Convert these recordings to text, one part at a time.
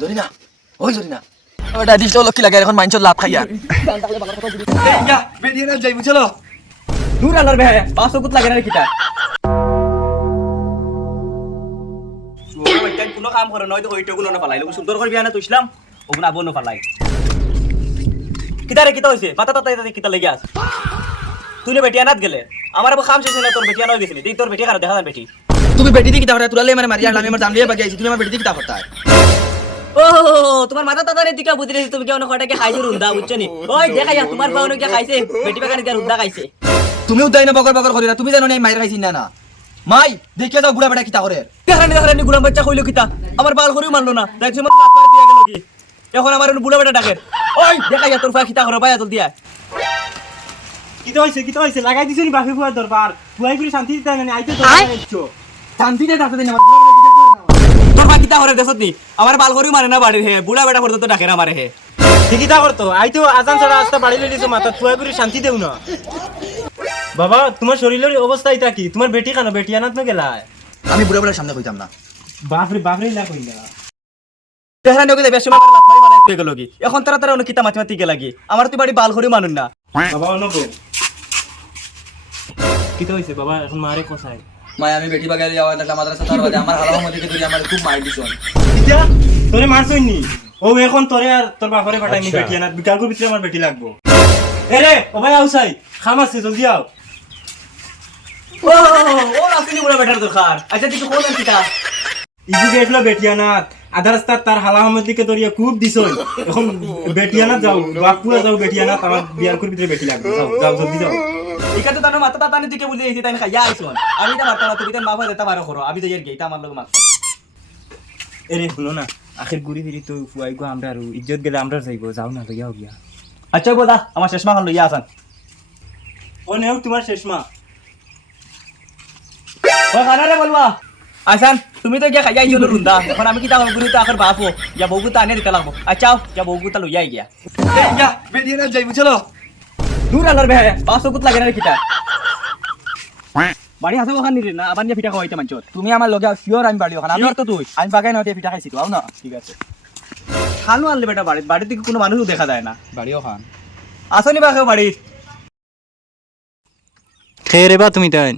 জরিনা ওই জরিনা ওটা দিস লক্ষ্মী লাগে এখন মাইনছত লাভ খাইয়া ইয়া বেরিয়ে না যাইবো চলো দূর আলার বে পাঁচ কুত লাগে না কিটা কোনো কাম করে নয়তো ওইটাগুলো না পালাই সুন্দর করে বিয়া না তুইছিলাম ওগুলো আবো না পালাই কিতা রে কিতা হইছে মাথা তাতা কিতা লেগে আস তুই বেটি আনাত গেলে আমার আবার কাম শেষ হলো তোর বেটি আনা গেছিলি তুই তোর বেটি কার দেখা বেটি তুমি বেটি দি কিতা করে তুলালে মানে মারিয়া আমি আমার জামলিয়ে বাকি আইছি তুমি আমার বেটি দি কিতা করতা ও তোমার মাথা তাতারে দিকা বুঝিরেছি তুমি কেন কটাকে খাইছো রুন্দা বুঝছো নি ওই দেখাইয়া তোমার পাওনো কি খাইছে বেটি বাগানে দিয়া রুন্দা খাইছে তুমি উদাই না বকর বকর করিরা তুমি জানো না মাইর খাইছিস না না মাই দেখে যাও বুড়া বেটা কিতা করে দেখানি গুলাম বাচ্চা কইলো কিতা আমার বাল করিও মানলো না দেখছো আমার লাত মারি দিয়া গেল কি এখন আমার বুড়া বেটা ডাকে ওই দেখাইয়া তোর ফা কিতা করে বাইয়া তোর দিয়া কিতা হইছে লাগাই দিছনি বাপে ফুয়া দরবার ফুয়াই করে শান্তি দিতে না আইতে দরবার শান্তিতে থাকতে দিন আমার বুড়া বেটা কিতা করে তোর ফা কিতা করে দেখছত নি আমার বাল করিও মারে না বাড়ির হে বুড়া বেটা করতে তো ডাকে না মারে হে কিতা করতো আইতো আজান ছাড়া আস্তা বাড়ি লইছো মাথা ফুয়াই করে শান্তি দেও না বাবা তোমার শরীরের অবস্থা এটা কি তোমার বেটি কেন বেটি আনাত না গেলা আমি বুড়া বেটার সামনে কইতাম না বাপরে না কইলা তেহরানি ওকে বেশ সময় লাত মারি বানাই তুই গেল কি এখন তারা অনেক কিতা মাতি মাতি গেলা কি আমার তুই বাড়ি বাল করিও মানুন না বাবা অনবো কিতা হইছে বাবা এখন মারে কোসায় মাই আমি বেটি বাগালে যাওয়া একটা মাদ্রাসা তার বাদে আমার হালার মধ্যে থেকে আমার খুব মার দিছন কিতা তোরে মারছইনি ও এখন তোরে আর তোর বাপরে পাঠাইনি বেটি আনাত বিকাল করে ভিতরে আমার বেটি লাগবো এরে ও ভাই আউসাই খামাসে জলদি আও ও আসলে বুড়া বেটার দরকার আচ্ছা তুই কোন কিতা ইজু গেছলো বেটিয়ানাত আধা রাস্তা তার হালা আহমেদ দিকে দরিয়া খুব দিছই এখন বেটিয়ানাত যাও বাপুরা যাও বেটিয়ানাত আমার বিয়ার করে ভিতরে বেটি লাগবে যাও যাও জলদি যাও এখানে তো মাথা তাতানি দিকে বুঝে এসে তাই খাইয়া আইছন আমি তো মারতা না তুমি তো মাফা দিতে পারো করো আমি তো এর গেইতা আমার লোক মাছ এরে শুনো না আখের গুড়ি ফিরি তো ফুয়াই গো আমরা আর ইজ্জত গেলে আমরা যাইবো যাও না লইয়াও গিয়া আচ্ছা গোদা আমার শেষমা খান লইয়া আসান ও নেও তোমার শেষমা ও খানারে বলবা আসান তুমি তো গিয়া খাইয়া আইছো রুন্দা এখন আমি কি তা গুরি তো আখের বাপো ইয়া বউগু তা আনে দিতে লাগবো আচ্ছা ইয়া বউগু তা লইয়া গিয়া ইয়া বেরিয়ে না যাইবো চলো দূর আলার বে পাঁচ কুত লাগে না কিটা বাড়ি হাসে ওখান নিলে না আবার নিয়ে পিঠা খাওয়াইতে মানছ তুমি আমার লগে শিওর আমি বাড়ি ওখানে আমি তো তুই আমি বাগাই নয় পিঠা খাইছি তো আও না ঠিক আছে খানো আনলে বেটা বাড়িতে কোনো মানুষও দেখা যায় না বাড়িও খান আসনি বাকে বাড়ি খেয়ে রে বা তুমি তাই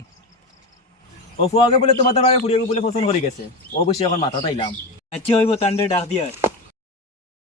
ও ফুয়াকে বলে তোমাদের আগে ফুড়িয়ে বলে পছন্দ করে গেছে অবশ্যই এখন মাথা তাইলাম আচ্ছা হইব তান্ডে ডাক দিয়া